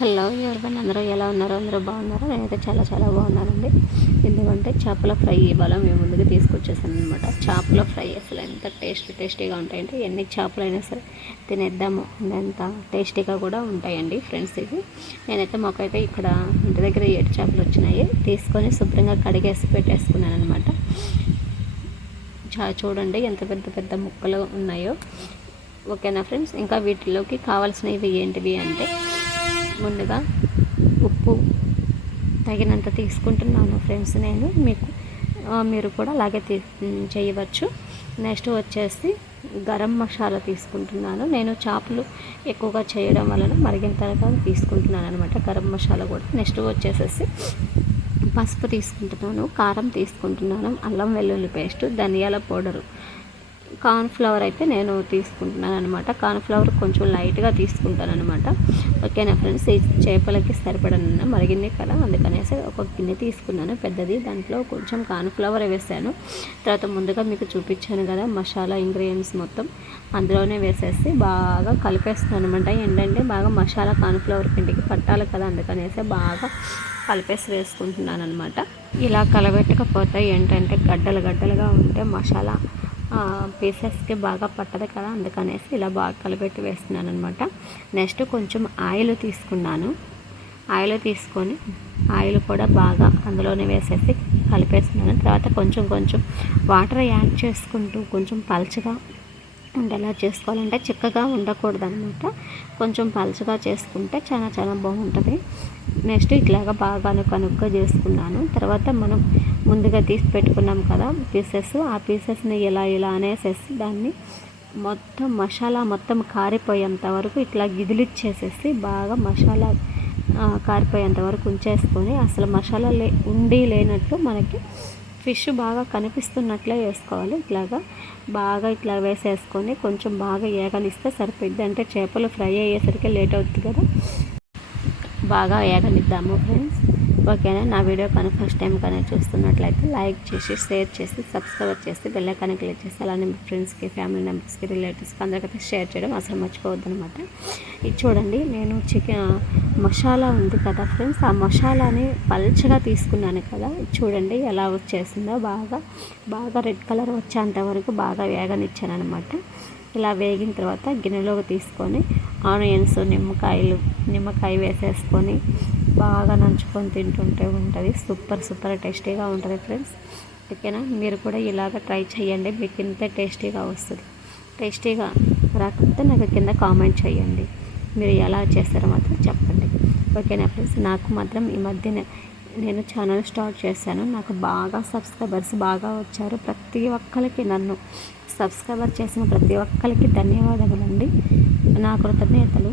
Hello ఎవరికైనా అందరూ ఎలా ఉన్నారో అందరూ బాగున్నారో నేనైతే చాలా చాలా బాగున్నానండి. ఎందుకంటే చేపల ఫ్రై ఇవాళ మేము ముందుకు తీసుకొచ్చేసాను అనమాట. చేపల ఫ్రై అసలు ఎంత టేస్టీగా ఉంటాయంటే ఎన్ని చేపలైనా సరే తినేద్దాము అంత టేస్టీగా కూడా ఉంటాయండి ఫ్రెండ్స్. ఇది నేనైతే మాకైతే ఇక్కడ ఇంటి దగ్గర 7 చేపలు వచ్చినాయి, తీసుకొని శుభ్రంగా కడిగేసి పెట్టేసుకున్నాను అనమాట. చూడండి ఎంత పెద్ద పెద్ద ముక్కలు ఉన్నాయో. ఓకేనా ఫ్రెండ్స్, ఇంకా వీటిలోకి కావాల్సినవి ఏంటివి అంటే ముందుగా ఉప్పు తగినంత తీసుకుంటున్నాను ఫ్రెండ్స్. నేను మీరు కూడా అలాగే చేయవచ్చు. నెక్స్ట్ వచ్చేసి గరం మసాలా తీసుకుంటున్నాను. నేను చేపలు ఎక్కువగా చేయడం వలన మరిగిన తర్వాత తీసుకుంటున్నాను అనమాట గరం మసాలా కూడా. నెక్స్ట్ వచ్చేసేసి పసుపు తీసుకుంటున్నాను, కారం తీసుకుంటున్నాను, అల్లం వెల్లుల్లి పేస్ట్, ధనియాల పౌడరు, కార్న్ఫ్లవర్ అయితే నేను తీసుకుంటున్నాను అనమాట. కార్న్ఫ్లవర్ కొంచెం లైట్గా తీసుకుంటాను అనమాట. ఓకేనా ఫ్రెండ్స్, ఈ చేపలకి సరిపడన మరిగింది కదా, అందుకనేసి ఒక గిన్నె తీసుకున్నాను పెద్దది. దాంట్లో కొంచెం కార్న్ఫ్లవర్ వేసాను. తర్వాత ముందుగా మీకు చూపించాను కదా మసాలా ఇంగ్రీడియంట్స్ మొత్తం అందులోనే వేసేసి బాగా కలిపేస్తున్నాను అనమాట. ఏంటంటే బాగా మసాలా కార్న్ఫ్లవర్ పిండికి పట్టాలి కదా, అందుకనేసి బాగా కలిపేసి వేసుకుంటున్నాను అనమాట. ఇలా కలబెట్టకపోతే ఏంటంటే గడ్డలుగా ఉంటే మసాలా పీసెస్కి బాగా పట్టదు కదా, అందుకనేసి ఇలా బాగా కలిపెట్టి వేస్తున్నాను అనమాట. నెక్స్ట్ కొంచెం ఆయిల్ తీసుకున్నాను. ఆయిల్ తీసుకొని ఆయిల్ కూడా బాగా అందులోనే వేసేసి కలిపేస్తున్నాను. తర్వాత కొంచెం వాటర్ యాడ్ చేసుకుంటూ కొంచెం పల్చగా ఉండేలా చేసుకోవాలంటే చిక్కగా ఉండకూడదు అనమాట. కొంచెం పలుచగా చేసుకుంటే చాలా బాగుంటుంది. నెక్స్ట్ ఇట్లాగా బాగా కనుగ్గా చేసుకున్నాను. తర్వాత మనం ముందుగా తీసి పెట్టుకున్నాం కదా పీసెస్, ఆ పీసెస్ని ఇలా అనేసేసి దాన్ని మసాలా మొత్తం కారిపోయేంత వరకు ఇట్లా గిదిలిచ్చేసేసి బాగా మసాలా కారిపోయేంత వరకు ఉంచేసుకొని అసలు మసాలా లేనట్టు మనకి ఫిష్ బాగా కనిపిస్తున్నట్లే వేసుకోవాలి. ఇట్లా వేసేసుకొని కొంచెం బాగా ఏగనిస్తే సరిపోద్ది. అంటే చేపలు ఫ్రై అయ్యేసరికి లేట్ అవుతుంది కదా, బాగా ఏగనిద్దాము ఫ్రెండ్స్. ఓకేనా, నా వీడియో కానీ ఫస్ట్ టైం కానీ చూస్తున్నట్లయితే లైక్ చేసి షేర్ చేసి సబ్స్క్రైబ్ చేసి బెల్ ఐకాన్ క్లిక్ చేసి అలానే మీ ఫ్రెండ్స్కి ఫ్యామిలీ మెంబర్స్కి రిలేటివ్స్కి అందరికైతే షేర్ చేయడం అసలు మర్చిపోవద్దు అనమాట. ఇది చూడండి, నేను చికెన్ మసాలా ఉంది కదా ఫ్రెండ్స్, ఆ మసాలాని పల్చగా తీసుకున్నాను కదా, చూడండి ఎలా వచ్చేసిందో. బాగా రెడ్ కలర్ వచ్చేంత వరకు బాగా వేగనిచ్చాను అనమాట. ఇలా వేగిన తర్వాత గిన్నెలోకి తీసుకొని ఆనియన్స్, నిమ్మకాయ వేసేసుకొని బాగా నంచుకొని తింటుంటే ఉంటుంది సూపర్ టేస్టీగా ఉంటుంది ఫ్రెండ్స్. ఓకేనా, మీరు కూడా ఇలాగ ట్రై చేయండి, మీకు ఇంత టేస్టీగా వస్తుంది. టేస్టీగా రాకపోతే నాకు కింద కామెంట్ చేయండి, మీరు ఎలా చేస్తారో మాత్రం చెప్పండి. ఓకేనా ఫ్రెండ్స్, నాకు మాత్రం ఈ మధ్యన నేను ఛానల్ స్టార్ట్ చేశాను, నాకు సబ్స్క్రైబర్స్ బాగా వచ్చారు. ప్రతి ఒక్కరికి నన్ను సబ్స్క్రైబర్ చేసిన ప్రతి ఒక్కరికి ధన్యవాదములండి, నా కృతజ్ఞతలు.